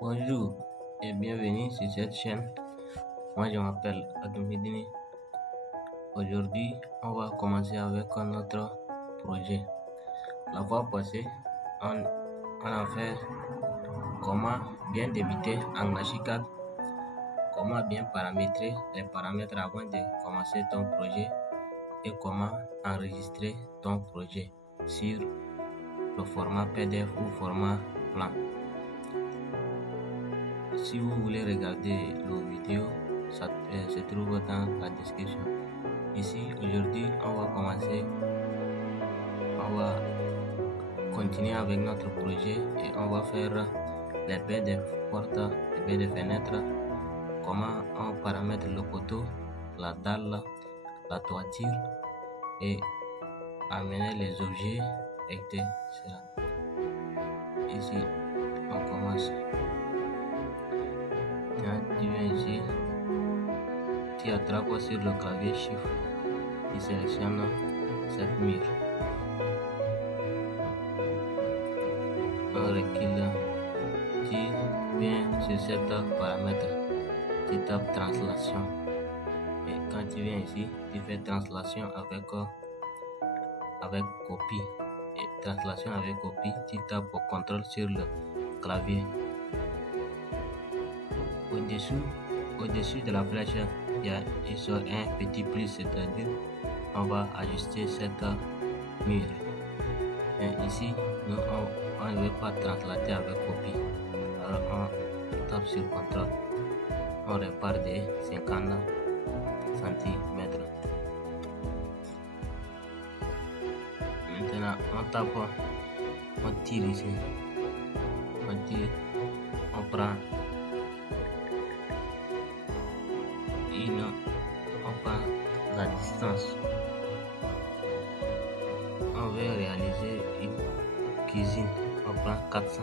Bonjour et bienvenue sur cette chaîne. Moi je m'appelle Adoumidini. Aujourd'hui, on va commencer avec un autre projet. La fois passée, on a fait comment bien débuter en Archicad, comment bien paramétrer les paramètres avant de commencer ton projet et comment enregistrer ton projet sur le format PDF ou format plan. Si vous voulez regarder nos vidéos, ça se trouve dans la description. Ici, aujourd'hui, on va continuer avec notre projet et on va faire les baies des portes, les baies des fenêtres, comment on paramètre le poteau, la dalle, la toiture et amener les objets, etc. Ici, on commence. Tu viens ici, tu attrapes sur le clavier Shift, tu sélectionnes cette mur. On recule, tu viens sur cet paramètre, tu tapes translation. Et quand tu viens ici, tu fais translation avec copie. Et translation avec copie, tu tapes contrôle sur le clavier. Au-dessus de la flèche, il y a un petit plus, c'est-à-dire on va ajuster cette mur. Et ici, nous, on ne veut pas translater avec copie. Alors on tape sur contrôle. On repart de 50 cm. Maintenant, on tape, on tire ici. On tire, on prend la distance. On veut réaliser une cuisine. On prend 400.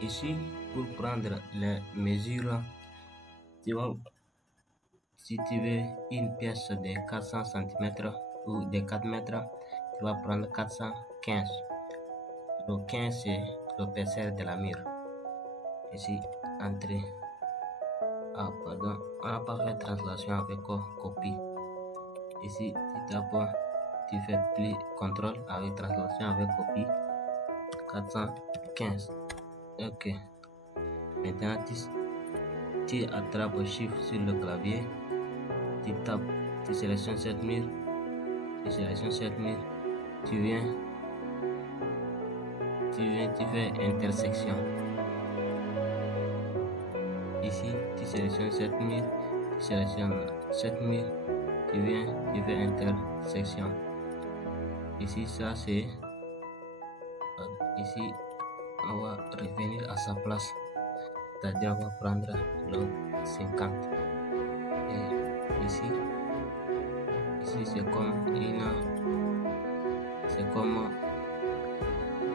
Ici, pour prendre les mesures, si tu veux une pièce de 400 cm ou de 4 mètres, tu vas prendre 415. Le 15, c'est l'épaisseur de la mur. Ici, entrée. Ah, pardon, on n'a pas fait translation avec copie. Ici, tu tapes, tu fais pli contrôle avec translation avec copie. 415. Ok. Maintenant, tu attrapes Shift sur le clavier. Tu tapes, tu sélectionnes cette mur. Tu sélectionnes cette mur. Tu fais intersection. Ici, tu sélectionnes cette mur. Tu sélectionnes cette mur. Tu fais intersection. Ici, ça c'est. Ici, on va revenir à sa place. C'est-à-dire, on va prendre le 50. Et ici c'est comme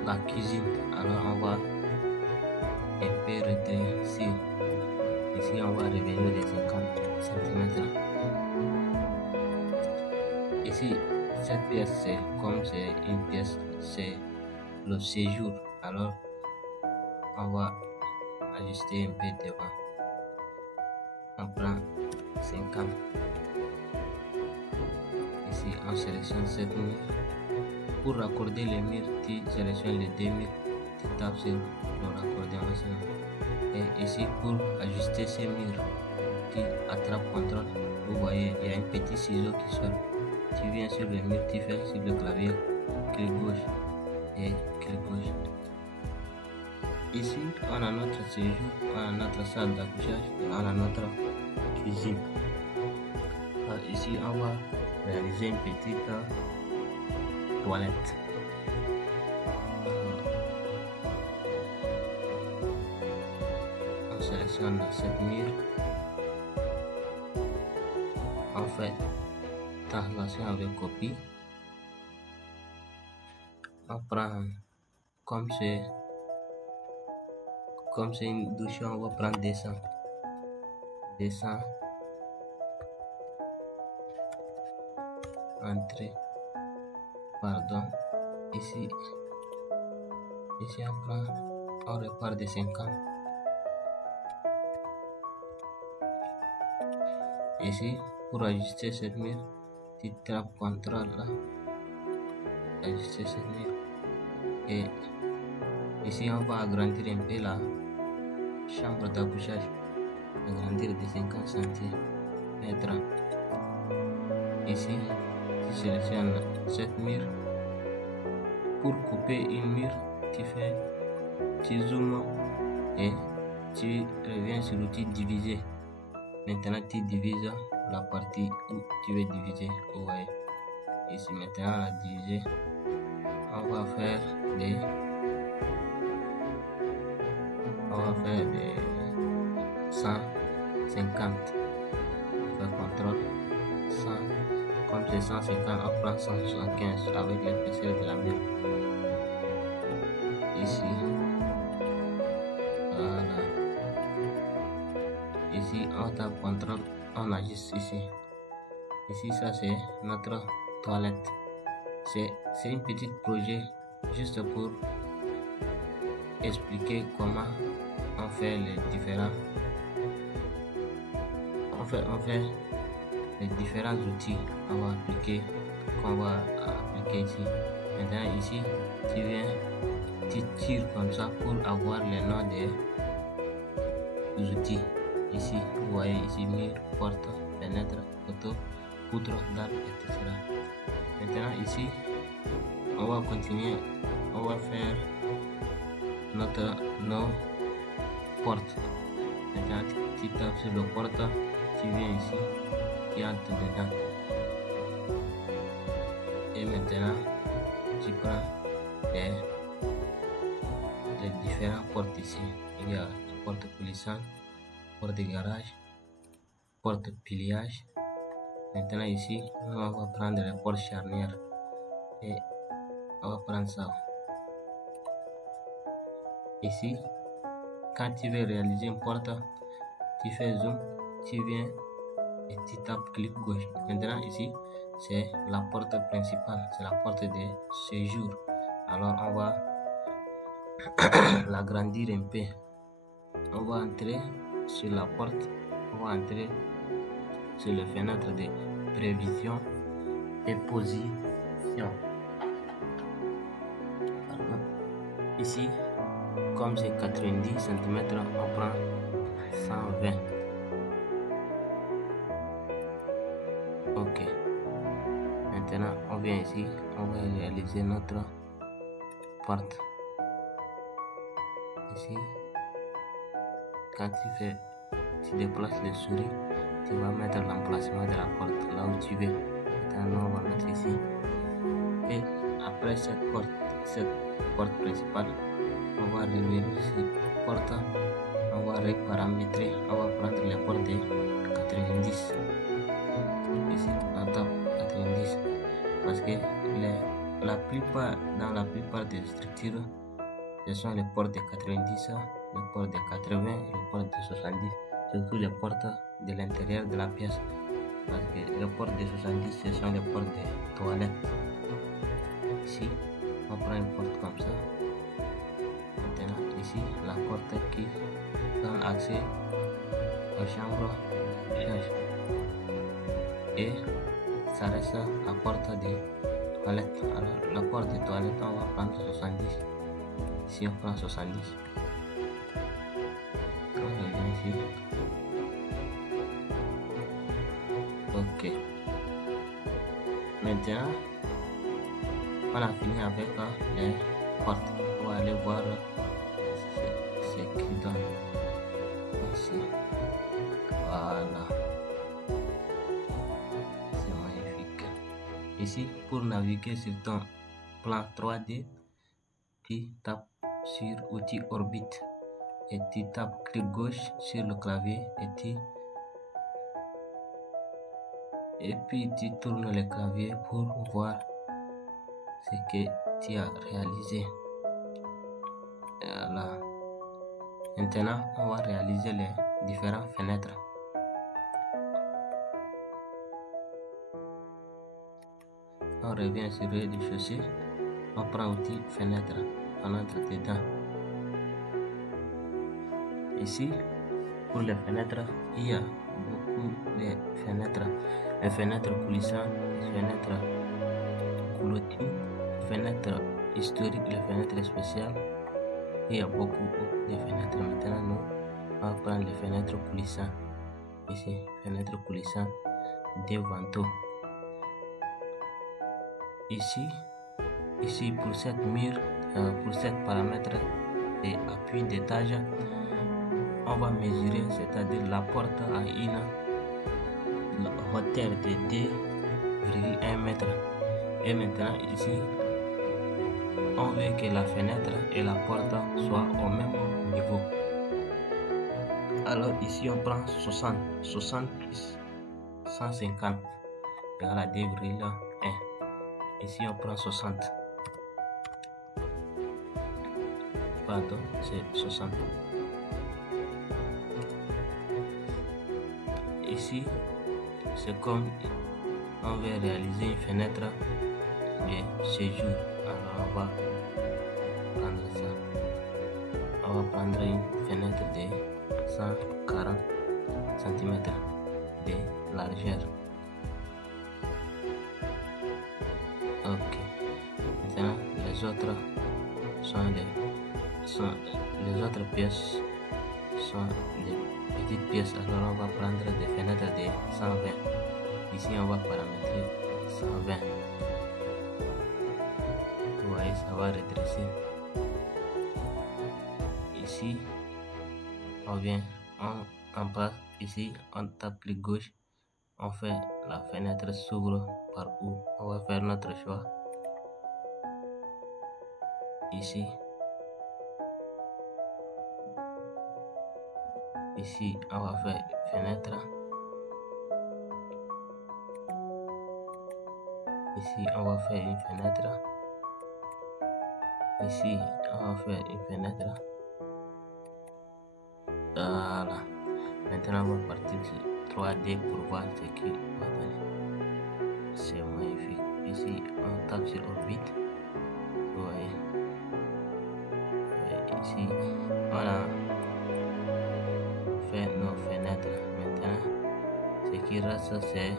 la cuisine. Alors, on va un peu rétrécir. Ici, on va revenir de 50 cm. Ici, cette pièce, c'est une pièce, c'est le séjour. Alors, on va ajuster un peu devant. On prend 50. Ici, on sélectionne cette mur. Pour raccorder les murs, tu sélectionnes les deux murs. Tu tapes sur le raccordement. Et ici, pour ajuster ces murs, tu attrapes contrôle. Vous voyez, il y a un petit ciseau qui sort. Tu viens sur le mur, tu fais sur le clavier, clic gauche et clic gauche. Ici, on a notre séjour, on a notre salle d'accouchage et on a notre cuisine. Alors, ici, on va réaliser une petite toilette. On sélectionne cette mur. On fait translation avec copie. On prend comme c'est une douche, on va prendre 200. Entrée. Pardon. Ici Ici on repart de 50. Ici pour ajuster cette mire, tu tapes CTRL là, ajuster cette mire. Et ici on va agrandir un peu la chambre d'accouchage, agrandir de 50 cm. Ici tu sélectionnes cette mire. Pour couper une mire, tu zoomes et tu reviens sur l'outil diviser. Maintenant tu divises la partie où tu veux diviser. Vous voyez ici maintenant on a divisé. On va faire des 150. On fait CTRL 100. Comme c'est 150, on prend 175 avec l'épaisseur de la mire. Ici, voilà. Ici, on tape CTRL, on ajuste ici. Ici, ça c'est notre toilette. C'est un petit projet juste pour expliquer comment on fait les différents. On fait les différents outils qu'on va appliquer ici. Maintenant ici, tu tires comme ça pour avoir les noms des outils. Ici, vous voyez ici mur, porte, fenêtre, poteau, poutre, dalle, etc. Maintenant ici, on va continuer. On va faire nos portes. Maintenant tu tapes sur le porte, tu viens ici, tu entres dedans. Et maintenant tu prends les différentes portes ici. Il y a la porte coulissante, porte de garage, porte pliage. Maintenant ici, on va prendre les portes charnières et on va prendre ça. Ici, quand tu veux réaliser une porte, tu fais zoom, tu viens et tu tapes clic gauche. Maintenant ici, c'est la porte principale, c'est la porte de séjour. Alors on va l'agrandir un peu. On va entrer sur la porte, on va entrer sur le fenêtre de prévision et position. Ici, comme c'est 90 cm, on prend 120. Ok. Maintenant, on vient ici, on va réaliser notre porte. Ici, quand tu déplaces le souris, tu vas mettre l'emplacement de la porte là où tu veux. Maintenant, on va mettre ici. Et après cette porte principale, on va revenir sur porte, on va reparamétrer, on va prendre les portes de 90. Ici, on tape 90 parce que dans la plupart des structures, ce sont les portes de 90, les portes de 80 et les portes de 70, surtout les portes de l'intérieur de la pièce, parce que les portes de 70, ce sont les portes de toilettes. Ici, on prend une porte comme ça. Maintenant, ici, la porte qui donne accès aux chambres charge. Et ça reste la porte de toilette. Alors, la porte de toilette, on va prendre 70. Ici, on prend 70. On revient ici. Ok. Maintenant, on a fini avec les portes. On va aller voir ce qui donne ici. Voilà. C'est magnifique. Ici, pour naviguer sur ton plan 3D, tu tapes sur outil orbite et tu tapes clic gauche sur le clavier et puis tu tournes le clavier pour voir ce que tu as réalisé. Voilà. Maintenant, on va réaliser les différentes fenêtres. On revient sur le rez-de-chaussée, on prend outil fenêtre, on entre dedans. Ici, pour les fenêtres, il y a beaucoup de fenêtres. Les fenêtres coulissantes, les fenêtres guillotines, les fenêtres historiques, les fenêtres spéciales. Il y a beaucoup de fenêtres. Maintenant, nous, on va prendre les fenêtres coulissantes. Ici, fenêtres coulissantes, des vantaux. Ici pour cette mur, pour cette paramètre et appui d'étage, on va mesurer, c'est-à-dire la porte à une hauteur de 2,1 mètres. Et maintenant ici, on veut que la fenêtre et la porte soient au même niveau. Alors ici on prend 60 plus 150 égale à 2,1. Ici on prend 60. Pardon, c'est 60. Ici, c'est comme on veut réaliser une fenêtre de séjour. Alors on va prendre ça. On va prendre une fenêtre de 140 cm de largeur. Ok. Maintenant, les autres autres pièces sont des petites pièces. Alors on va prendre des fenêtres de 120. Ici on va paramétrer 120. Vous voyez, ça va redresser. Ici on vient, on passe ici, on tape clic gauche, on fait la fenêtre s'ouvre par où on va faire notre choix. Ici on va faire fenêtre. Ici on va faire une fenêtre. Ici on va faire une fenêtre. Voilà. Maintenant on va partir sur 3D pour voir ce qui va donner. C'est magnifique. Ici on tape sur orbite. Vous voyez. Ici voilà. Nos fenêtres. Maintenant, ce qui reste, c'est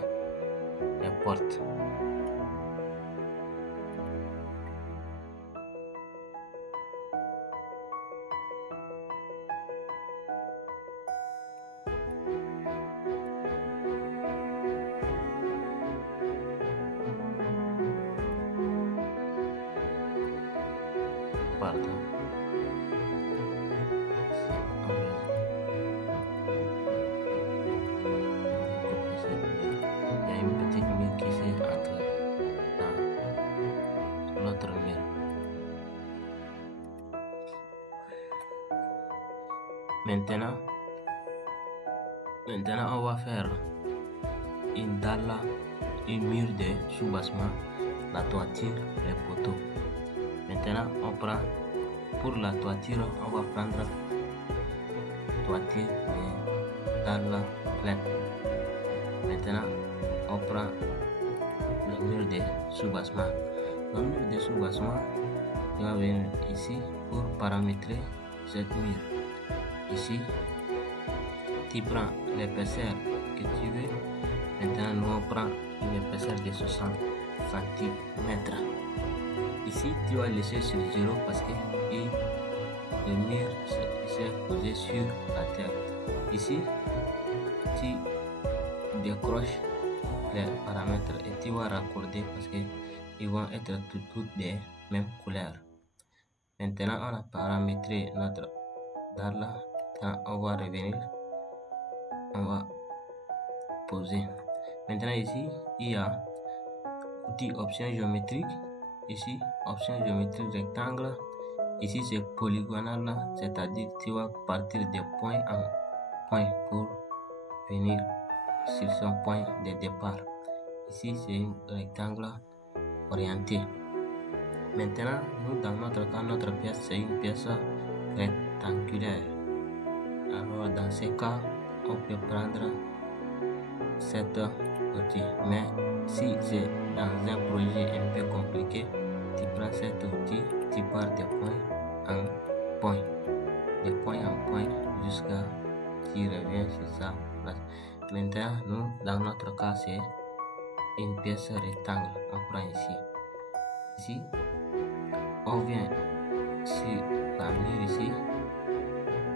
les portes. Pardon. Maintenant, on va faire une dalle, une mur de soubassement, la toiture, les poteaux. Maintenant, on prend pour la toiture, on va prendre toiture et dalle pleine. Maintenant, on prend le mur de soubassement. Le mur de soubassement, il va venir ici pour paramétrer cette mur. Ici, tu prends l'épaisseur que tu veux. Maintenant, nous on prend une épaisseur de 60 cm. Ici, tu vas laisser sur 0 parce que le mur s'est posé sur la terre. Ici, tu décroches les paramètres et tu vas raccorder parce qu'ils vont être toutes des mêmes couleurs. Maintenant, on a paramétré notre dalle. On va revenir. On va poser. Maintenant ici, il y a outil option géométrique. Ici, option géométrique rectangle. Ici, c'est polygonal, c'est-à-dire tu vas partir de point en point pour venir sur son point de départ. Ici, c'est un rectangle orienté. Maintenant, nous, dans notre cas, notre pièce, c'est une pièce rectangulaire. Alors, dans ce cas, on peut prendre cet outil. Mais si c'est dans un projet un peu compliqué, tu prends cet outil, tu pars des points en point. De point en point jusqu'à qui revient sur sa place. Maintenant, nous, dans notre cas, c'est une pièce rectangle. On prend ici. Ici, on vient sur la mur ici.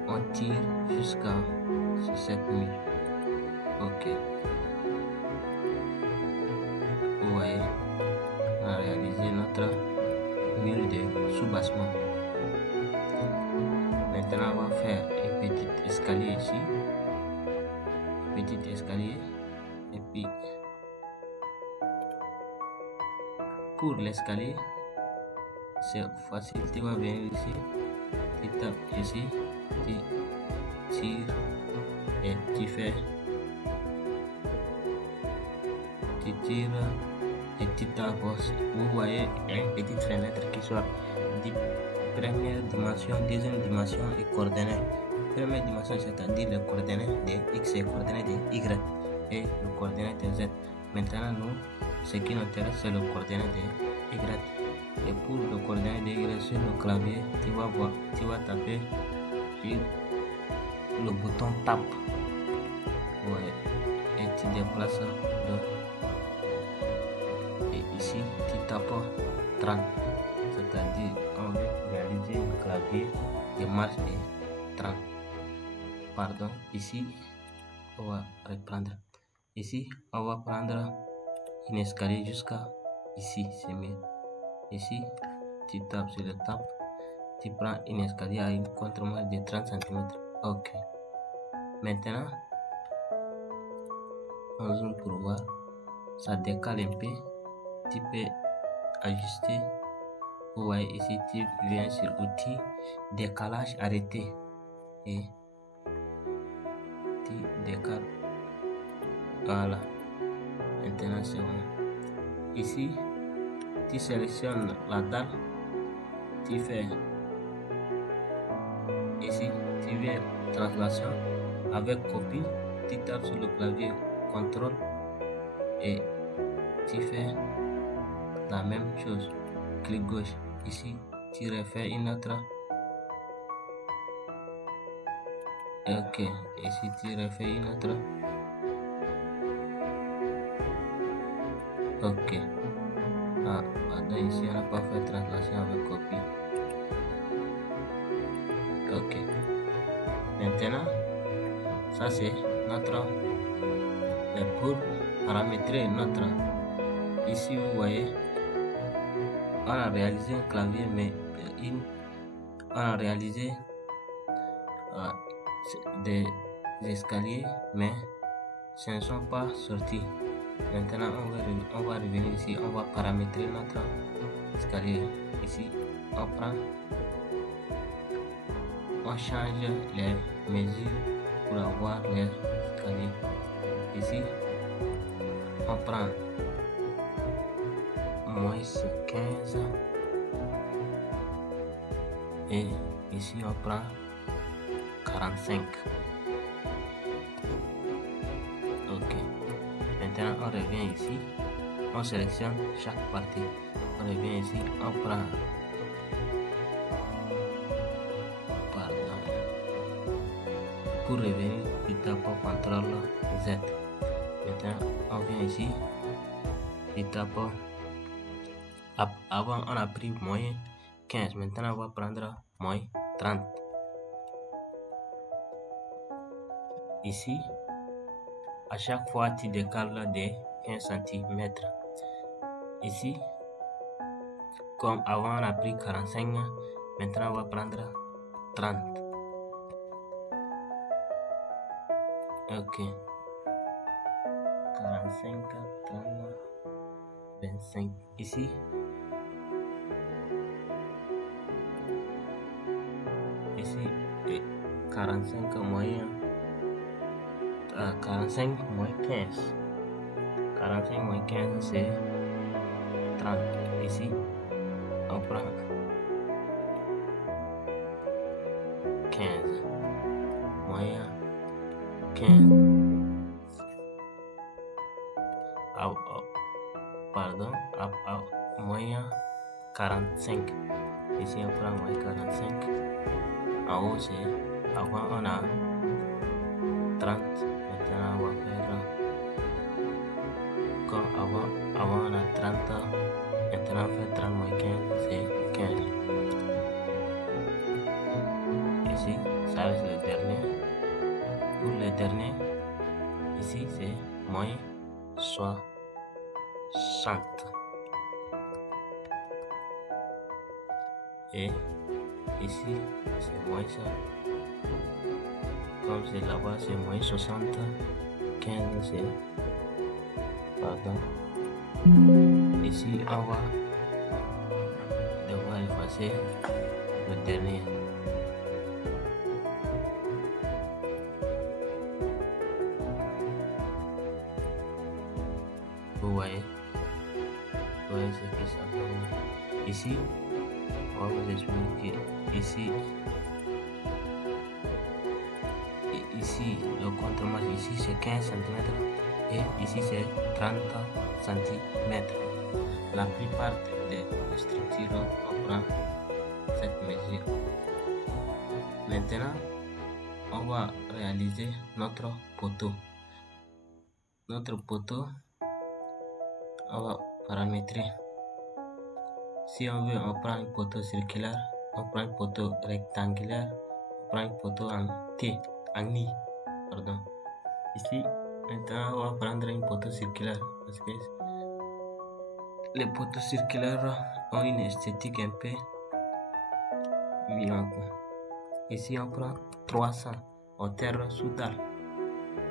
On tire jusqu'à sur cette mur. Ok. Vous voyez, on a réalisé notre mur de soubassement. Maintenant, on va faire un petit escalier ici. Petit escalier. Et puis, pour l'escalier, c'est facile. Tu vas venir ici. Tu tapes ici. Tu tires. Et tu fais. Tu tires. Et tu tapes. Vous voyez une petite fenêtre qui soit de première dimension, deuxième dimension et coordonnées. Première dimension, c'est-à-dire les coordonnées de x et les coordonnées de y et le coordonnées de z. Maintenant, nous, ce qui nous intéresse, c'est le coordonnées de y. Et pour le coordonnées de y sur le clavier, tu vas taper sur le bouton tap. Ouais. Et tu déplaces et ici, tu tapes 30. C'est-à-dire, on veut réaliser un clavier de marche de 30. Pardon, ici, on va reprendre. Ici, on va prendre un escalier jusqu'à ici, c'est mieux. Ici, tu tapes sur le tap, tu prends un escalier à une contre-marche de 30 cm. Ok. Maintenant, on zoome pour voir. Ça décale un peu. Tu peux ajuster. Vous voyez ici, tu viens sur outils, décalage arrêté. Et tu décales. Voilà. Maintenant, c'est bon. Ici, tu sélectionnes la dalle. Tu fais. Ici, tu viens translation. Avec copie, tu tapes sur le clavier CTRL et tu fais la même chose. Clic gauche. Ici, tu refais une autre. Ok. Ici, tu refais une autre. Ok. Ah, pardon, ici, on n'a pas fait translation avec copie. Ok. Maintenant, ça c'est notre. Pour paramétrer notre. Ici, vous voyez, on a réalisé un clavier, mais on a réalisé des escaliers, mais ce ne sont pas sortis. Maintenant, on va revenir ici, on va paramétrer notre escalier. Ici, on prend, on change les mesures pour avoir les escaliers. Ici, on prend moins 15 et ici on prend 45. Ok. Maintenant, on revient ici, on sélectionne chaque partie. On revient ici, on prend. Pardon. Pour revenir, tu tapes CTRL Z. Maintenant, on vient ici, tu tapes. Avant, on a pris moins 15. Maintenant, on va prendre moins 30. Ici, à chaque fois, tu décales de 15 cm. Ici, comme avant, on a pris 45. Maintenant, on va prendre 30. Ok. 45, 30, 25. Ici, ici, 45 moyen. 45 moins 15. 45 moins 15, c'est 30. Ici, on prend 15. Moyen 15. Pardon, moyen 45. Ici on prend moins 45. En haut c'est avant on a 30. Maintenant on va faire comme avant on a 30. Maintenant on fait 30 moins 15, c'est 15. Ici ça reste le dernier. Pour le dernier, ici c'est moins 60. Et ici c'est moins ça. Comme c'est là-bas c'est moins 60. 15 c'est... Pardon. Ici on va devoir effacer le dernier. Vous voyez ce que ça donne. Ici on va vous expliquer. Ici le contre-masse ici c'est 15 cm et ici c'est 30 cm. La plupart des structures on prend cette mesure. Maintenant on va réaliser notre poteau. On va paramétrer. Si on veut, on prend un poteau circulaire, on prend un poteau rectangulaire, on prend un poteau en I. Ici, maintenant, on va prendre un poteau circulaire parce que les poteaux circulaires ont une esthétique un peu vivante. Ici, on prend 300 hauteur sous dalle,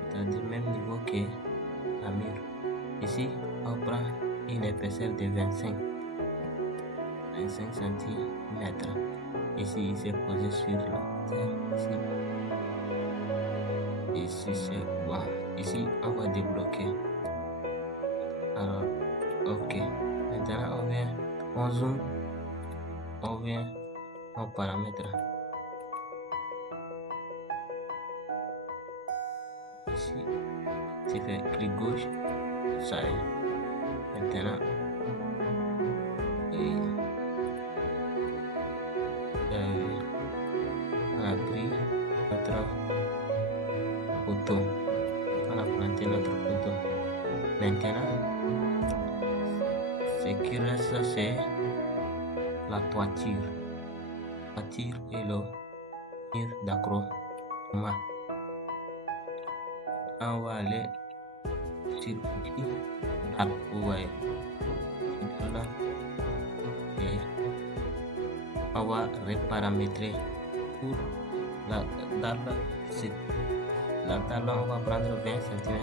c'est-à-dire même niveau que la mur. Ici, on prend une épaisseur de 25 cm. Ici, il s'est posé sur la terre. Ici, c'est bon. Ici, on va débloquer. Alors, ok. Maintenant, on zoome. On paramètre. Ici, tu fais clic gauche. Ça y est. Maintenant, on a pris notre poteau. On a planté notre poteau. Maintenant, ce qui reste, c'est la toiture. La toiture et le mur d'accrochement. On va aller sur l'outil dalle. Vous voyez. Là. Et on va reparamétrer pour la dalle. La dalle, on va prendre 20 cm.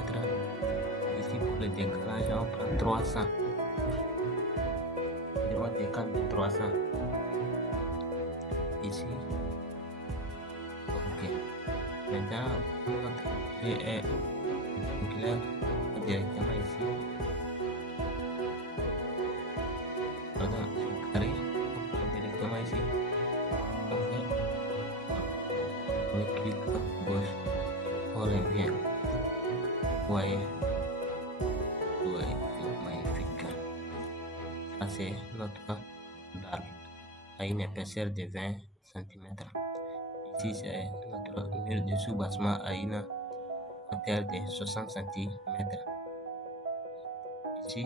Ici, pour le décalage, on prend 300. Et on décale de 300. Ici. Ok. Maintenant, notre est clair directement ici. Pardon, carré. Directement ici. On clique gauche. On revient. Voyez, magnifique. Ça c'est notre dalle à une épaisseur de 20 cm. Ici c'est notre mur de sous-bassement à une hauteur de 60 cm. Ici,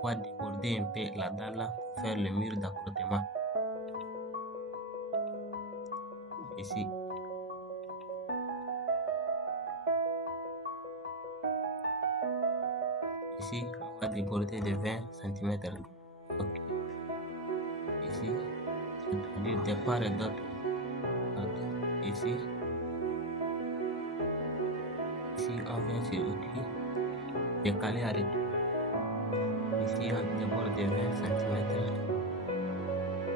on va déborder un peu la dalle pour faire le mur d'accordement. Ici. Ici, on va déborder de 20 cm. Okay. Ici, c'est-à-dire de part et d'autre. Ici, on vient sur l'outil, décaler, arrêter. Ici, on déborde de 20 cm.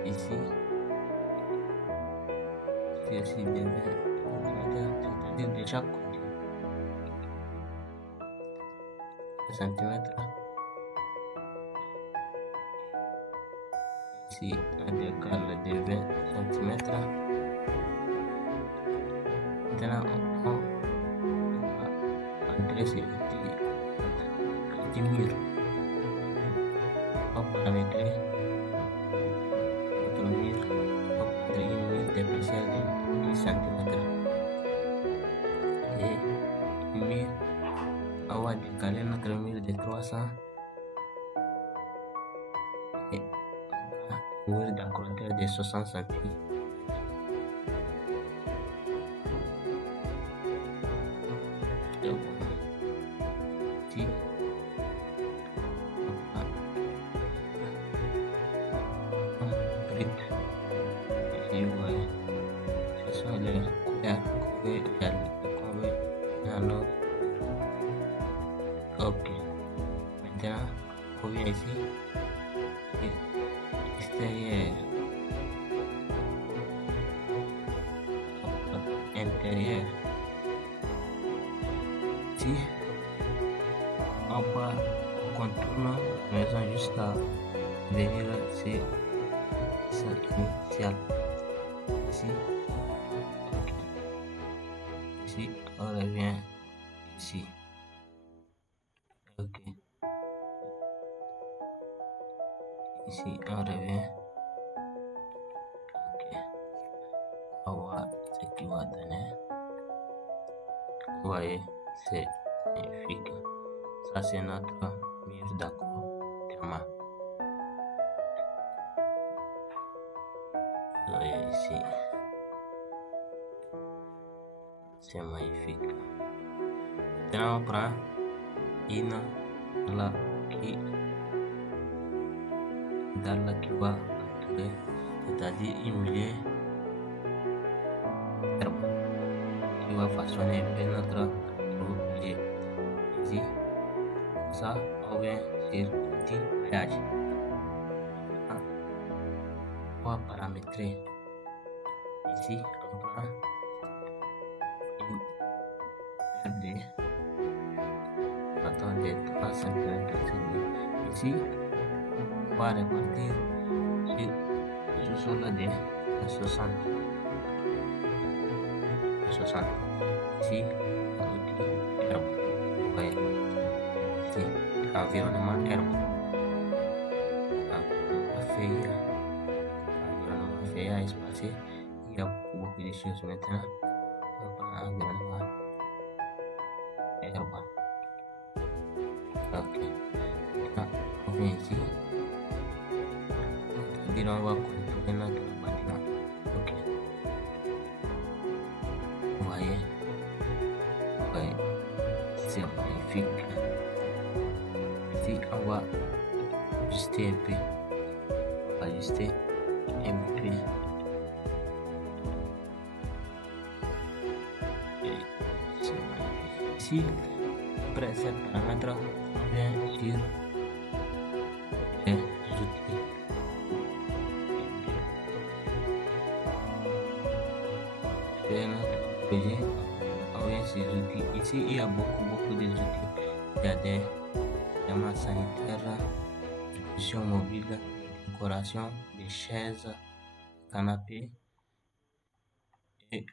Ici aussi de 20 cm, c'est-à-dire de chaque côté. Centimètres. Ici, on décale de 20 cm. Maintenant, on va entrer sur le petit mur. On va paramétrer notre mur. cm. Et le mur, on va décaler notre mur de 300 et un mur d'accrocheur de 60 cm. Ici, ici, vous voyez, ce sont les couleurs qu'on veut dans notre. Ok, maintenant on vient ici, extérieur, intérieur. Ici, on contourne la maison jusqu'à venir sur sa initiale. Ici, ok. Ici, on revient ici. Ok. Ici, on revient. Ok. On va voir ce qu'il va donner. Vous voyez, c'est magnifique. Ça, c'est notre mur d'accrochement. Vous voyez ici. C'est magnifique. Maintenant, on prend une dalle qui va entourer, c'est-à-dire une milieu herbe qui va façonner un peu notre milieu. Ici, ça, on vient sur petit maillage. On va paramétrer. Ici, on prend une herbe de 3 cm. Ici, on va répartir sur ce sol de 60. Ici, on dit herbe. Ouais. Ici, environnement herbe. Environnement feuillage espacé. Il y a beaucoup de choses maintenant. On prend environnement herbe. Ok. Maintenant, on vient ici. C'est-à-dire, on va contourner notre bâtiment. Ok. Vous voyez? Ouais. C'est magnifique. Ici, on va ajuster un peu. On va ajuster un peu. C'est magnifique. Ici, après ces paramètres, on vient sur les outils. C'est notre projet. On vient sur les outils. Ici, il y a beaucoup de outils. Il y a des éléments sanitaires, dispositions mobiles, décoration, des chaises, canapés et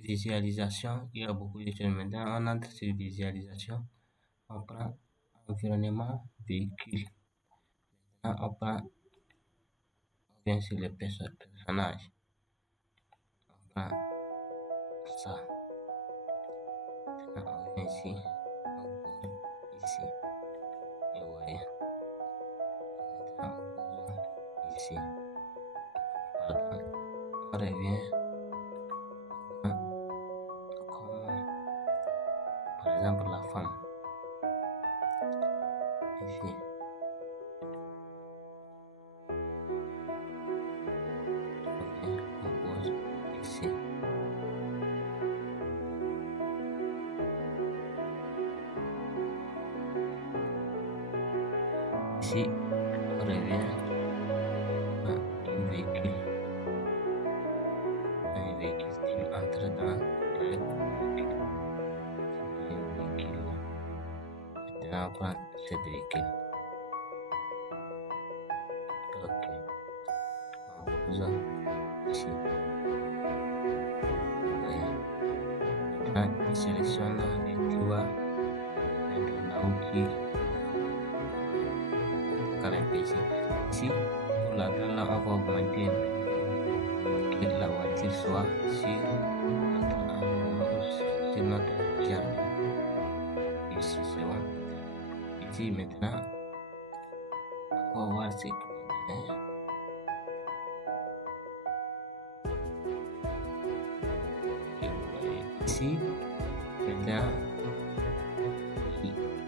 visualisation. Il y a beaucoup de choses. Maintenant, on entre sur visualisation. On prend environnement véhicule. Maintenant, on vient sur les personnages. On prend ça. Maintenant, on vient ici. On pose ici. Et vous voyez. Maintenant, on pose ici. Pardon. On revient. Comme par exemple la femme. Ici. On pose ici. Ici, on revient à un véhicule. Un véhicule qui entre dans un véhicule. Maintenant, on prend ce véhicule. Ok. On pose ici. Maintenant, on sélectionne les doigts. Maintenant, là où qui ici. Ici, pour la dalle, on va augmenter un peu. La qu'il soit sur notre jardin. Ici c'est bon. Ici maintenant, on va voir ce qu'il va donner. Ici maintenant,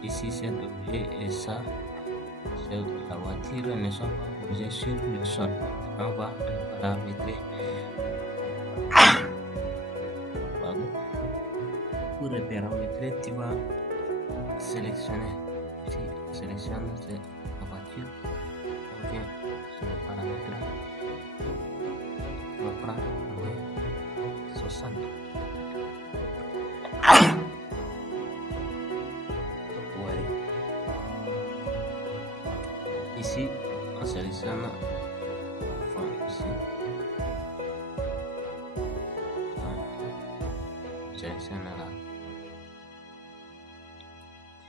ici cet objet et ça, c'est la voiture ne sont pas posées sur le sol. On va paramétrer. Pour le paramétrer, tu vas sélectionner. Ici, on sélectionne la voiture. On vient sur le paramètre. On prend 60. Ouais. Ici, on sélectionne fond ici. On sélectionne là.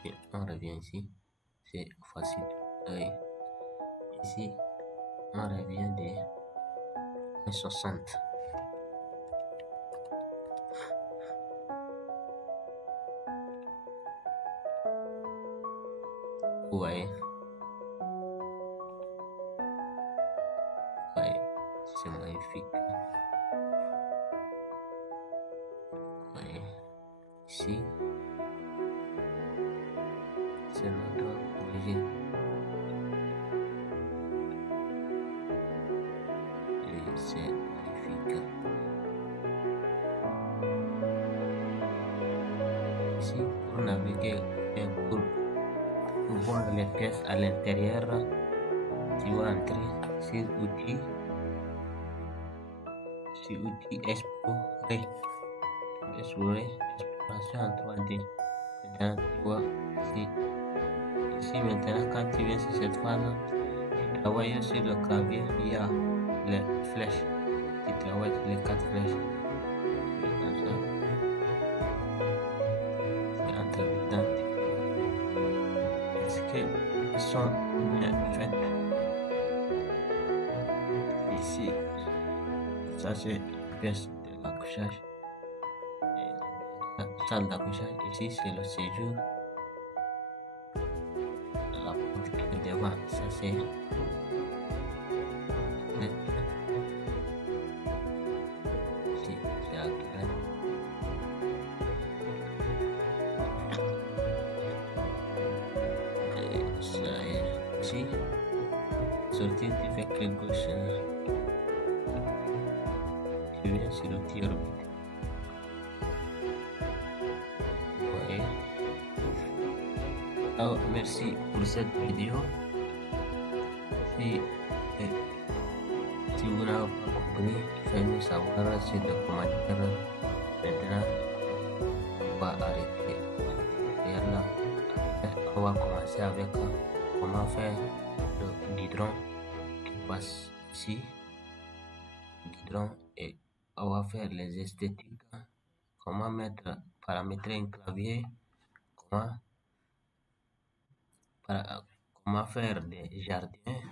Si on revient ici, c'est facile. Oui. Ici, on revient de 60. Vous voyez? Ouais, c'est magnifique. Ouais. Ici, c'est notre projet. Et c'est magnifique. Ici, pour naviguer et pour voir les pièces à l'intérieur, tu vas entrer sur outils, explorer, exploration en 3D. Maintenant, tu vois ici maintenant, quand tu viens sur cette phase, tu travailles sur le clavier, il y a les flèches. Tu travailles sur les 4 flèches. Comme ça. Tu entres dedans. Est-ce qu'ils sont bien faits? Ici, ça c'est la pièce de l'accouchage. La salle d'accouchage, ici c'est le séjour. La porte qui est devant, ça c'est ici, c'est la toilette. Et ça est ici. Sortir, tu fais clic gauche. Tu viens sur le tir. Vous voyez? Alors, merci pour cette vidéo. Si vous n'avez pas compris, faites-nous savoir sur le commentaire. Maintenant, on va arrêter faire là. On va commencer avec comment faire le guidon qui passe ici. Guidon, et on va faire les esthétiques. Comment paramétrer un clavier. Comment faire des jardins,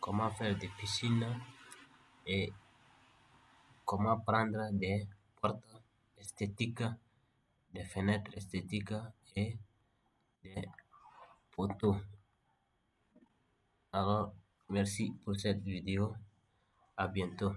comment faire des piscines et comment prendre des portes esthétiques, des fenêtres esthétiques et des poteaux. Alors, merci pour cette vidéo. À bientôt.